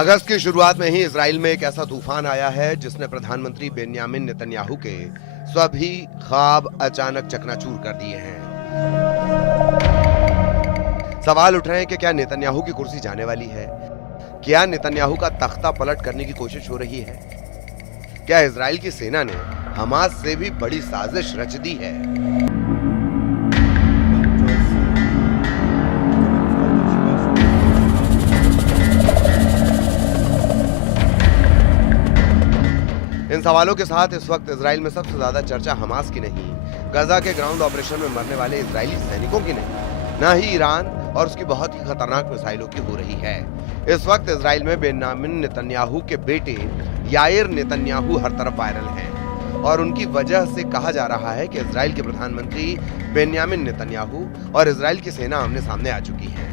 अगस्त की शुरुआत में ही इजराइल में एक ऐसा तूफान आया है जिसने प्रधानमंत्री बेन्यामिन नेतन्याहू के सभी ख्वाब अचानक चकनाचूर कर दिए हैं। सवाल उठ रहे हैं कि क्या नेतन्याहू की कुर्सी जाने वाली है? क्या नेतन्याहू का तख्ता पलट करने की कोशिश हो रही है? क्या इजराइल की सेना ने हमास से भी बड़ी साजिश रच दी है? इन सवालों के साथ इस वक्त इजराइल में सबसे ज्यादा चर्चा हमास की नहीं, गजा के ग्राउंड ऑपरेशन में मरने वाले इजरायली सैनिकों की नहीं, न ही ईरान और उसकी बहुत ही खतरनाक मिसाइलों की हो रही है। इस वक्त इजराइल में बेन्यामिन नेतन्याहू के बेटे याइर नेतन्याहू हर तरफ वायरल हैं और उनकी वजह से कहा जा रहा है कि इजराइल के प्रधानमंत्री बेन्यामिन नेतन्याहू और इजराइल की सेना आमने सामने आ चुकी है।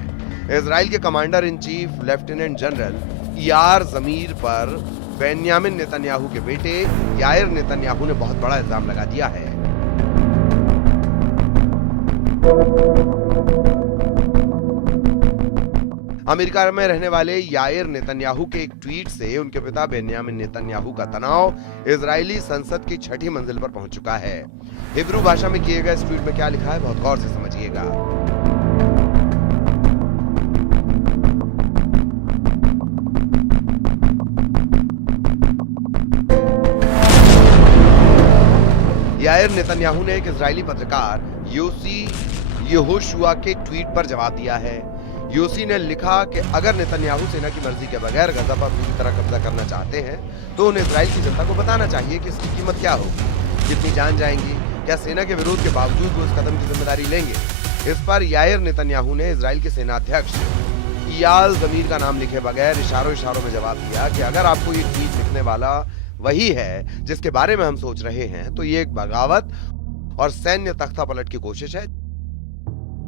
इजराइल के commander in chief lieutenant general Eyal Zamir पर बेन्यामिन नेतन्याहू के बेटे याइर नेतन्याहू ने बहुत बड़ा इल्जाम लगा दिया है। अमेरिका में रहने वाले याइर नेतन्याहू के एक ट्वीट से उनके पिता बेन्यामिन नेतन्याहू का तनाव इजरायली संसद की 6ठी मंजिल पर पहुंच चुका है। हिब्रू भाषा में किए गए इस ट्वीट में क्या लिखा है, बहुत गौर से समझिएगा। याइर नेतन्याहू ने एक इजरायली पत्रकार योसी यहोशुआ के ट्वीट पर जवाब दिया है। योसी ने लिखा कि अगर नेतन्याहू सेना की मर्जी के बगैर गजा पर पूरी तरह कब्जा करना चाहते हैं तो उन्हें इजराइल की जनता को बताना चाहिए कि इसकी कीमत क्या होगी, कितनी जान जाएंगी, क्या सेना के विरोध के बावजूद वो इस कदम की जिम्मेदारी लेंगे। इस पर याइर नेतन्याहू ने इजराइल के सेनाध्यक्ष इयाल जमीर का नाम लिखे बगैर इशारों में जवाब दिया कि अगर आपको ये ट्वीट लिखने वाला वही है जिसके बारे में हम सोच रहे हैं तो ये एक बगावत और सैन्य तख्ता पलट की कोशिश है,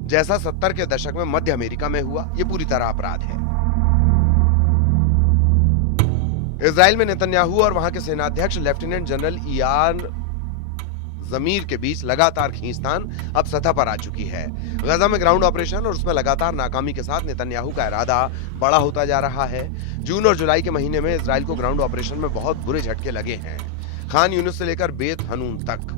जैसा 70 के दशक में मध्य अमेरिका में हुआ। ये पूरी तरह अपराध है। इजराइल में नेतन्याहू और वहां के सेनाध्यक्ष लेफ्टिनेंट जनरल इयार जमीर के बीच लगातार खींचतान अब सतह पर आ चुकी है। गजा में ग्राउंड ऑपरेशन और उसमें लगातार नाकामी के साथ नेतन्याहू का इरादा बड़ा होता जा रहा है। जून और जुलाई के महीने में इजराइल को ग्राउंड ऑपरेशन में बहुत बुरे झटके लगे हैं, खान यूनिस से लेकर बेत हनून तक।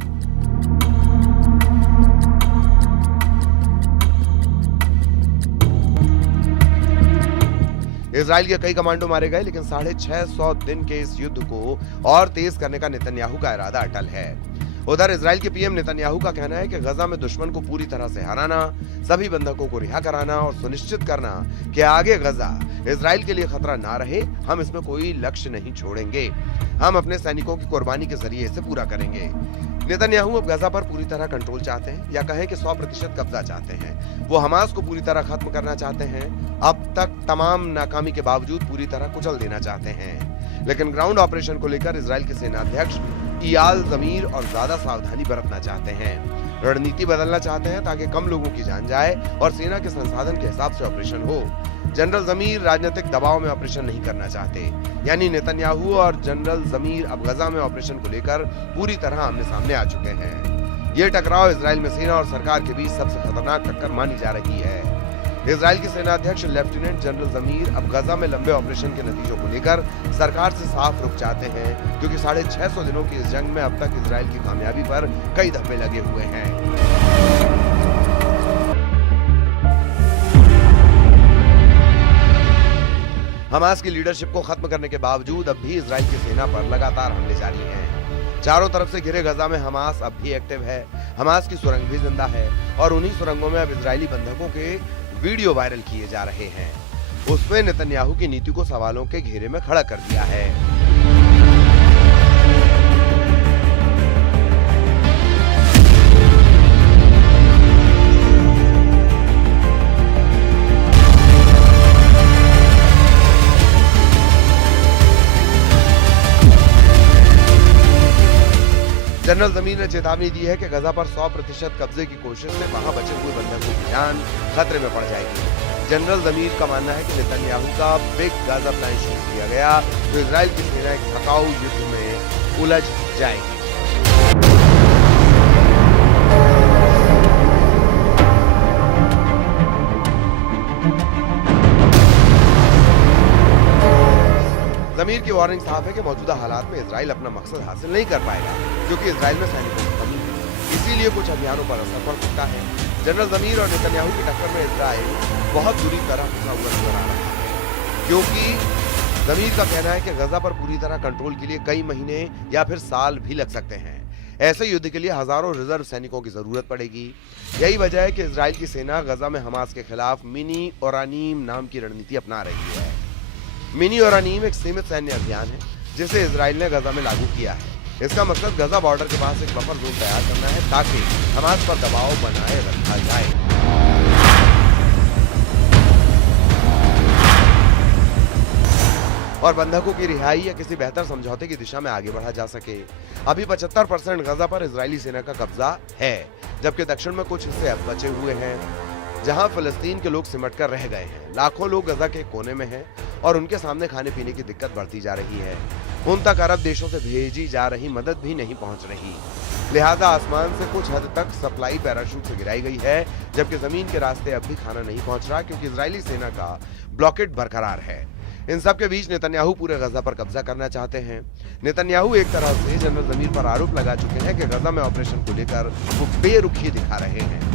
इजराइल के कई कमांडो मारे गए, लेकिन 650 दिन के इस युद्ध को और तेज करने का नेतन्याहू का इरादा अटल है। उधर इजराइल के पीएम नेतन्याहू का कहना है कि गजा में दुश्मन को पूरी तरह से हराना, सभी बंधकों को रिहा कराना और सुनिश्चित करना कि आगे गजा इजराइल के लिए खतरा ना रहे। हम इसमें कोई लक्ष्य नहीं छोड़ेंगे, हम अपने सैनिकों की कुर्बानी के जरिए इसे पूरा करेंगे। नेतन्याहू अब गजा पर पूरी तरह कंट्रोल चाहते हैं, या कहें कि 100% कब्जा चाहते हैं। वो हमास को पूरी तरह खत्म करना चाहते हैं, अब तक तमाम नाकामी के बावजूद पूरी तरह कुचल देना चाहते हैं। लेकिन ग्राउंड ऑपरेशन को लेकर इजराइल के सेनाध्यक्ष इयाल जमीर और ज्यादा सावधानी बरतना चाहते हैं, रणनीति बदलना चाहते हैं ताकि कम लोगों की जान जाए और सेना के संसाधन के हिसाब से ऑपरेशन हो। जनरल जमीर राजनीतिक दबाव में ऑपरेशन नहीं करना चाहते, यानी नेतन्याहू और जनरल जमीर अब गजा में ऑपरेशन को लेकर पूरी तरह आमने सामने आ चुके हैं। ये टकराव इजराइल में सेना और सरकार के बीच सबसे खतरनाक टक्कर मानी जा रही है। इजराइल के सेनाध्यक्ष लेफ्टिनेंट जनरल जमीर अब गजा में लंबे ऑपरेशन के नतीजों को लेकर सरकार से साफ रुख चाहते हैं, क्योंकि 650 दिनों की इस जंग में अब तक इजराइल की कामयाबी पर कई धब्बे लगे हुए हैं। हमास की लीडरशिप को खत्म करने के बावजूद अब भी इजराइल की सेना पर लगातार हमले जारी हैं। चारों तरफ से घिरे गजा में हमास अब भी एक्टिव है। हमास की सुरंग भी जिंदा है और उन्हीं सुरंगों में अब इजरायली बंधकों के वीडियो वायरल किए जा रहे हैं। उसमें नेतन्याहू की नीति को सवालों के घेरे में खड़ा कर दिया है। जनरल जमीर ने चेतावनी दी है कि गजा पर 100% कब्जे की कोशिश से वहां बचे हुए बंधकों की जान खतरे में पड़ जाएगी। जनरल जमीर का मानना है कि नेतन्याहू का बिग गाजा प्लान शुरू किया गया तो इजराइल की सेना एक थकाऊ युद्ध में उलझ जाएगी। वार्निंग साफ है कि मौजूदा हालात में इजराइल अपना मकसद हासिल नहीं कर पाएगा, क्योंकि इजराइल में सैनिकों की कमी है। इसीलिए कुछ अभियानों पर असर पड़ सकता है। जनरल जमीर और नेतन्याहू की टक्कर में इजराइल बहुत बुरी तरह फंसा हुआ नजर आ रहा है, क्योंकि जमीर का कहना है कि गजा पर पूरी तरह कंट्रोल के लिए कई महीने या फिर साल भी लग सकते हैं। ऐसे युद्ध के लिए हजारों रिजर्व सैनिकों की जरूरत पड़ेगी। यही वजह है कि इजराइल की सेना गजा में हमास के खिलाफ मिनी ओरानीम नाम की रणनीति अपना रही है। मिनी ओरानीम एक सीमित सैन्य अभियान है जिसे इजराइल ने गजा में लागू किया है। इसका मकसद गजा बॉर्डर के पास एक बफर जोन तैयार करना है ताकि हमास पर दबाव बनाए रखा जाए। और बंधकों की रिहाई या किसी बेहतर समझौते की दिशा में आगे बढ़ा जा सके। अभी 75% गजा पर इजरायली सेना का कब्जा है, जबकि दक्षिण में कुछ हिस्से अब बचे हुए हैं जहां फिलिस्तीन के लोग सिमट कर रह गए हैं। लाखों लोग गजा के कोने में हैं और उनके सामने खाने पीने की दिक्कत बढ़ती जा रही है। उन तक अरब देशों से भेजी जा रही मदद भी नहीं पहुंच रही, लिहाजा आसमान से कुछ हद तक सप्लाई पैराशूट से गिराई गई है, जबकि जमीन के रास्ते अब भी खाना नहीं पहुंच रहा, क्योंकि इजरायली सेना का ब्लॉकेड बरकरार है। इन सब के बीच नेतन्याहू पूरे गजा पर कब्जा करना चाहते हैं। नेतन्याहू एक तरह से जनरल जमीर पर आरोप लगा चुके हैं कि गजा में ऑपरेशन को लेकर वो बेरुखी दिखा रहे हैं।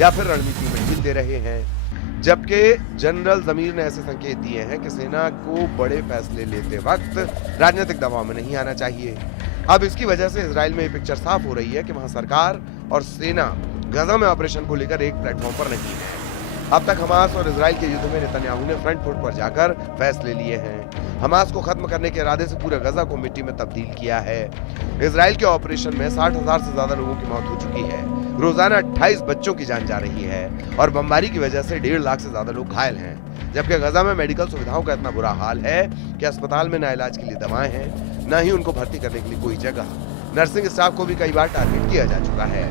या फिर रणनीति में ढील दे रहे हैं, जबकि जनरल जमीर ने ऐसे संकेत दिए हैं कि सेना को बड़े फैसले लेते वक्त राजनीतिक दबाव में नहीं आना चाहिए। अब इसकी वजह से इजराइल में ये पिक्चर साफ हो रही है कि वहां सरकार और सेना गजा में ऑपरेशन को लेकर एक प्लेटफॉर्म पर नहीं है। अब तक हमास और इजराइल के युद्ध में नेतन्याहू ने फ्रंट फुट पर जाकर फैसले लिए हैं। हमास को खत्म करने के इरादे से पूरे गजा को मिट्टी में तब्दील किया है। इजराइल के ऑपरेशन में 60,000 से ज्यादा लोगों की मौत हो चुकी है। रोजाना 28 बच्चों की जान जा रही है और बमबारी की वजह से 1.5 लाख से ज्यादा लोग घायल हैं। जबकि गजा में मेडिकल सुविधाओं का इतना बुरा हाल है कि अस्पताल में न इलाज के लिए दवाएं हैं, न ही उनको भर्ती करने के लिए कोई जगह। नर्सिंग स्टाफ को भी कई बार टारगेट किया जा चुका है।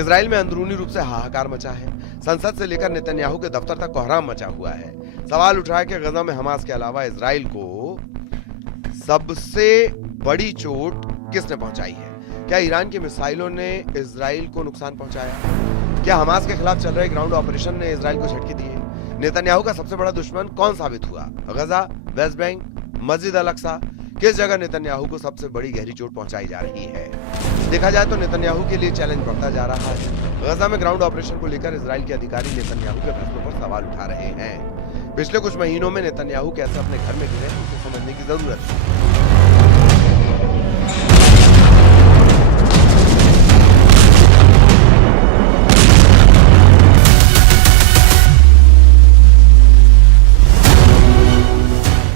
इजराइल में अंदरूनी रूप से हाहाकार मचा है। संसद से लेकर नेतन्याहू के दफ्तर तक कोहराम मचा हुआ है। सवाल उठ रहा है कि गजा में हमास के अलावा इजराइल को सबसे बड़ी चोट किसने पहुंचाई है? क्या ईरान की मिसाइलों ने इजराइल को नुकसान पहुंचाया? क्या हमास के खिलाफ चल रहे ग्राउंड ऑपरेशन ने इजराइल को झटके दिए? नेतन्याहू का सबसे बड़ा दुश्मन कौन साबित हुआ? गजा, वेस्ट बैंक, मस्जिद अल अक्सा? किस जगह नेतन्याहू को सबसे बड़ी गहरी चोट पहुंचाई जा रही है? देखा जाए तो नेतन्याहू के लिए चैलेंज बढ़ता जा रहा है। गजा में ग्राउंड ऑपरेशन को लेकर इजराइल के अधिकारी नेतन्याहू के फैसलों पर सवाल उठा रहे हैं। पिछले कुछ महीनों में नेतन्याहू कैसे अपने घर में गिरे उसे समझने की जरूरत है।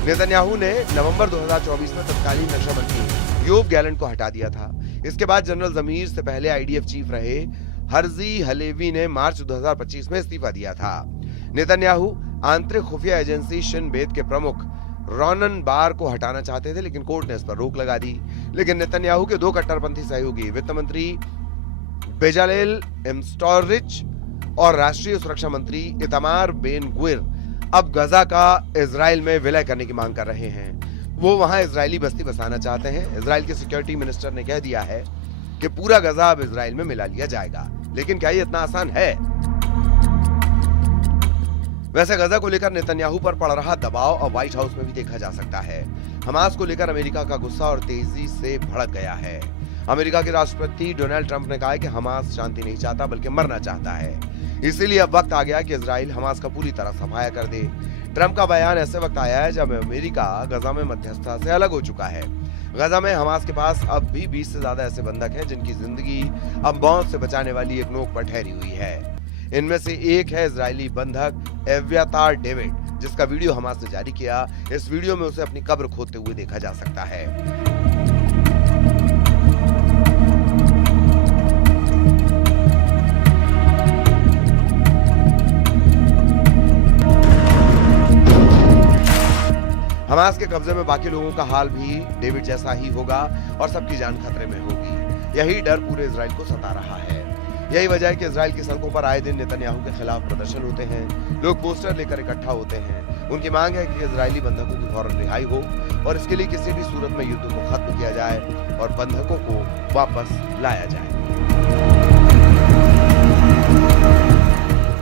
नेतन्याहू ने नवंबर 2024 में तत्कालीन रक्षा मंत्री योब गैलेंट को हटा दिया था। इसके बाद जनरल जमीर से पहले आईडीएफ चीफ रहे हर्जी हलेवी ने मार्च 2025 में इस्तीफा दिया था। नेतन्याहू आंतरिक खुफिया एजेंसी शिन बेत के प्रमुख रोनन बार को हटाना चाहते थे, लेकिन कोर्ट ने इस पर रोक लगा दी। लेकिन नेतन्याहू के दो कट्टरपंथी सहयोगी वित्त मंत्री बेजालेल एम्स्टोरिच और राष्ट्रीय सुरक्षा मंत्री इतामार बेन गुइर अब गजा का इजराइल में विलय करने की मांग कर रहे हैं। वो वहां इजरायली बस्ती बसाना चाहते हैं। इजराइल के सिक्योरिटी मिनिस्टर ने कह दिया है कि पूरा गजा अब इजराइल में मिला लिया जाएगा, लेकिन क्या ये इतना आसान है? वैसे गजा को लेकर नेतन्याहू पर पड़ रहा दबाव अब व्हाइट हाउस में भी देखा जा सकता है। हमास को लेकर अमेरिका का गुस्सा और तेजी से भड़क गया है। अमेरिका के राष्ट्रपति डोनाल्ड ट्रंप ने कहा है कि हमास शांति नहीं चाहता बल्कि मरना चाहता है। इसीलिए अब वक्त आ गया कि इजराइल हमास का पूरी तरह सफाया कर दे। ट्रंप का बयान ऐसे वक्त आया है जब अमेरिका गजा में मध्यस्थता से अलग हो चुका है। गजा में हमास के पास अब भी 20 से ज्यादा ऐसे बंधक हैं जिनकी जिंदगी अब मौत से बचाने वाली एक नोक पर ठहरी हुई है। इनमें से एक है इजरायली बंधक एव्यातार डेविड, जिसका वीडियो हमास ने जारी किया। इस वीडियो में उसे अपनी कब्र खोदते हुए देखा जा सकता है। हमास के कब्जे में बाकी लोगों का हाल भी डेविड जैसा ही होगा और सबकी जान खतरे में होगी। यही डर पूरे इजराइल को सता रहा है। यही वजह है कि इजराइल की सड़कों पर आए दिन नेतन्याहू के खिलाफ प्रदर्शन होते हैं। लोग पोस्टर लेकर इकट्ठा होते हैं उनकी मांग है कि इजरायली बंधकों की फौरन रिहाई हो और इसके लिए किसी भी सूरत में युद्ध को खत्म किया जाए और बंधकों को वापस लाया जाए।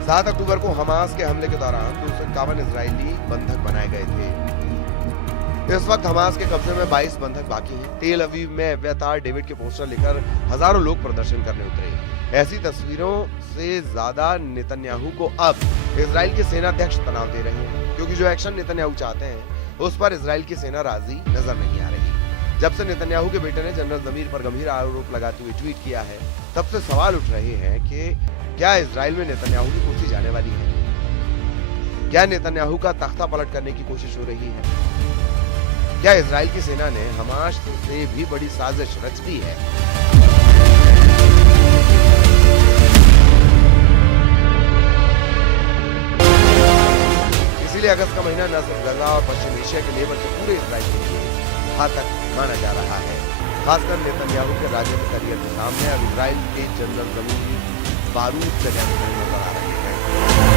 7 अक्टूबर को हमास के हमले के दौरान 251 इजरायली बंधक बनाए गए थे। इस वक्त हमास के कब्जे में 22 बंधक बाकी हैं। तेल अवीव में एब्यातार डेविड के पोस्टर लेकर हजारों लोग प्रदर्शन करने उतरे। ऐसी तस्वीरों से ज्यादा नेतन्याहू को अब इजराइल के सेनाध्यक्ष तनाव दे रहे हैं, क्योंकि जो एक्शन नेतन्याहू चाहते हैं उस पर इजराइल की सेना राजी नजर नहीं आ रही। जब से नेतन्याहू के बेटे ने जनरल जमीर पर गंभीर आरोप लगाते हुए ट्वीट किया है, तब से सवाल उठ रहे हैं कि क्या इजराइल में नेतन्याहू की कुर्सी जाने वाली है? क्या नेतन्याहू का तख्ता पलट करने की कोशिश हो रही है? क्या इजराइल की सेना ने हमास से भी बड़ी साजिश रच दी है? इसीलिए अगस्त का महीना न सिर्फ गजा और पश्चिम एशिया के लिए बल्कि पूरे इजराइल के लिए घातक माना जा रहा है। खासकर नेतन्याहू के राजनीतिक करियर के सामने अब इजराइल के जनरल जमीर बारूद से नजर आ रहे हैं।